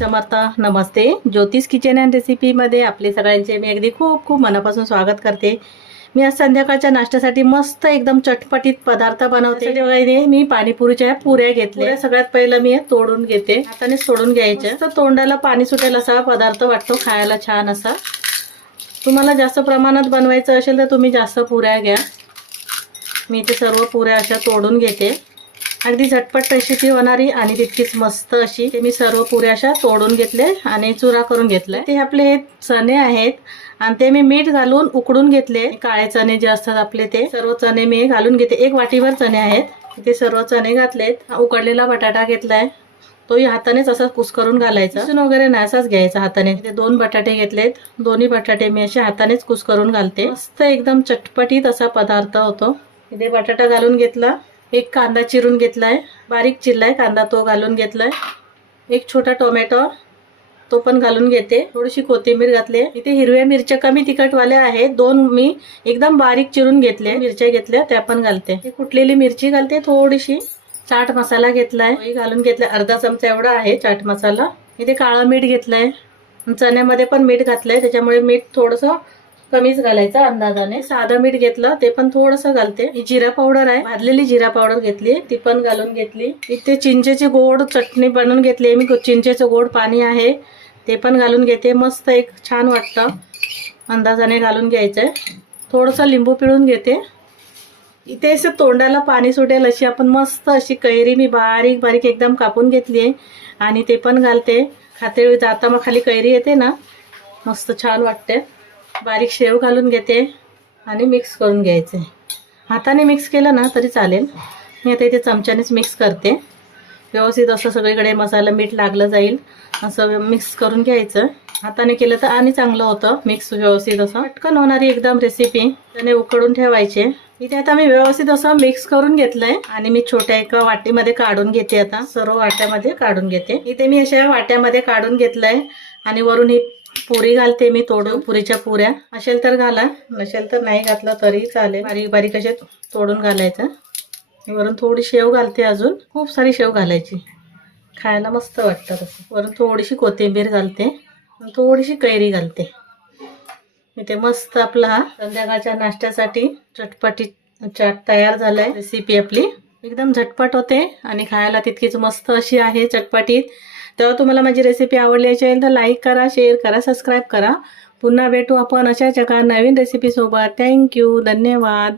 समर्थ. नमस्ते. ज्योतिष kitchen and रेसिपीमध्ये आपले सगळ्यांचे मी अगदी खूप खूप मनापासून स्वागत करते. मी आज संध्याकाळच्या नाश्त्यासाठी मस्त एकदम चटपटीत पदार्थ बनवते. तेव्हा मी पाणीपुरीच्या पुऱ्या घेतल्या. सगळ्यात पहिलं मी तोडून घेते, हाताने सोडून घ्यायचे. तर तोंडाला पाणी सुटेल असा पदार्थ वाटतो, खायला छान असा. तुम्हाला जास्त प्रमाणात बनवायचं असेल तर तुम्ही जास्त पुऱ्या घ्या. मी ते सर्व पुऱ्या अशा तोडून घेते. अगदी झटपट रेसिपी होणारी आणि तितकीच मस्त अशी. ते मी सर्व पुऱ्या अशा तोडून घेतले आणि चुरा करून घेतलाय. ते आपले हे चणे आहेत आणि ते मी मीठ घालून उकडून घेतले. काळे चणे जे असतात आपले ते सर्व चणे मी घालून घेते. 1 वाटीभर चणे आहेत, ते सर्व चणे घातलेत. उकडलेला बटाटा घेतलाय, तोही हातानेच असं कुस्करून घालायचा, किसून वगैरे नाही, असाच घ्यायचा हाताने. ते 2 बटाटे घेतलेत, दोन्ही बटाटे मी असे हातानेच कुस्करून घालते. मस्त एकदम चटपटीत असा पदार्थ होतो. इथे बटाटा घालून घेतला. 1 कांदा चिरून घेतलाय, बारीक चिरलाय कांदा, तो घालून घेतलाय. 1 छोटा टोमॅटो, तो पण घालून घेते. थोडीशी कोथिंबीर घातली. इथे हिरव्या मिरच्या कमी तिखटवाल्या आहेत, 2 मी एकदम बारीक चिरून घेतले. मिरच्या घेतल्या त्या पण घालते. कुटलेली मिरची घालते. थोडीशी चाट मसाला घेतलाय, तोही घालून घेतलाय. अर्धा चमचा एवढा आहे चाट मसाला. इथे काळं मीठ घेतलंय. चण्यामध्ये पण मीठ घातलंय, त्याच्यामुळे मीठ थोडंसं कमीच घालायचं अंदाजाने. साधं मीठ घेतलं, ते पण थोडंसं घालते. ही जिरा पावडर आहे, भाजलेली जिरा पावडर घेतली, ती पण घालून घेतली. इथे चिंचेची गोड चटणी बनवून घेतली मी. चिंचेचं गोड पाणी आहे, ते पण घालून घेते. मस्त एक छान वाटतं. अंदाजाने घालून घ्यायचंय. थोडंसं लिंबू पिळून घेते. इथे असं तोंडाला पाणी सुटेल अशी आपण मस्त अशी कैरी मी बारीक बारीक एकदम कापून घेतली आहे आणि ते पण घालते. खाते वेळी जाता मग खाली कैरी येते ना, मस्त छान वाटते. बारीक शेव घालून घेते आणि मिक्स करून घ्यायचे. हाताने मिक्स केलं ना तरी चालेल. मी आता इथे चमच्यानेच मिक्स करते. व्यवस्थित असं सगळीकडे मसाला मीठ लागलं जाईल असं मिक्स करून घ्यायचं. हाताने केलं तर आणि चांगलं होतं मिक्स व्यवस्थित. असं पटकन होणारी एकदम रेसिपी. त्याने उकडून ठेवायचे. इथे आता मी व्यवस्थित असं मिक्स करून घेतलंय आणि मी छोट्या एका वाटीमध्ये काढून घेते. आता सर्व वाट्यामध्ये काढून घेते. इथे मी अशा वाट्यामध्ये काढून घेतलंय आणि वरून ही पुरी घालते मी तोडून. पुरीच्या पुऱ्या असेल तर घाला, नसेल तर नाही घातलं तरी चालेल. बारीक बारीक असे तोडून घालायचं. वरून थोडी शेव घालते, अजून खूप सारी शेव घालायची, खायला मस्त वाटतं तसं. वरून थोडीशी कोथिंबीर घालते, थोडीशी कैरी घालते. इथे मस्त आपला हा संध्याकाळच्या नाश्त्यासाठी चटपटीत चाट तयार झालाय. रेसिपी आपली एकदम झटपट होते आणि खायला तितकीच मस्त अशी आहे, चटपटीत. तर तुम्हाला माझी रेसिपी आवडली असेल तर लाईक करा, शेअर करा, सबस्क्राईब करा. पुन्हा भेटू आपण अशाच एका नवीन रेसिपी सोबत. थँक्यू, धन्यवाद.